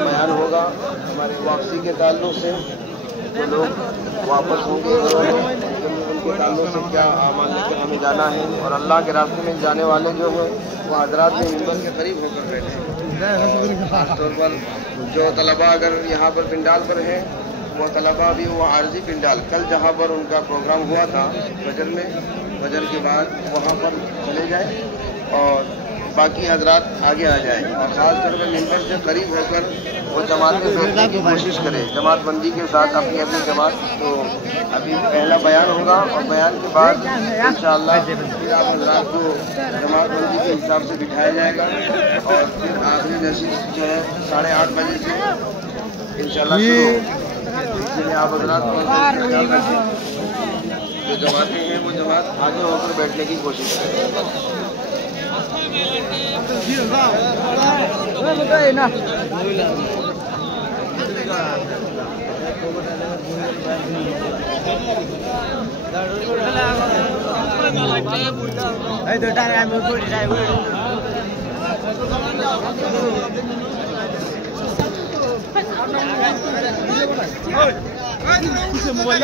बयान होगा हमारे वापसी के ताल्लुक से, जो लोग वापस होंगे उनके ताल्लुक से क्या अमाल लेकर हमें जाना है, और अल्लाह के रास्ते में जाने वाले जो है वो हजरात में मिंबर के करीब होकर बैठे हैं। खासतौर पर जो तलबा अगर यहाँ पर पिंडाल पर हैं, वो तलबा भी वो आर्जी पिंडाल कल जहाँ पर उनका प्रोग्राम हुआ था फजर में, फजर के बाद वहाँ पर चले जाए और बाकी हजरात आगे आ जाए, और ख़ासतौर पर मिंबर से करीब होकर वो जमात में बैठने की कोशिश करें, जमात बंदी के साथ अपनी अपनी जमात। तो अभी पहला बयान होगा और बयान के बाद इंशाअल्लाह फिर आप हजरात को जमात बंदी के हिसाब से बिठाया जाएगा, और फिर आखिरी नशीस जो है 8:30 बजे से इंशाअल्लाह शुरू होगी। इसलिए आप हजरात जो जमातें हैं वो जमात आगे होकर बैठने की कोशिश करें। मोबाइल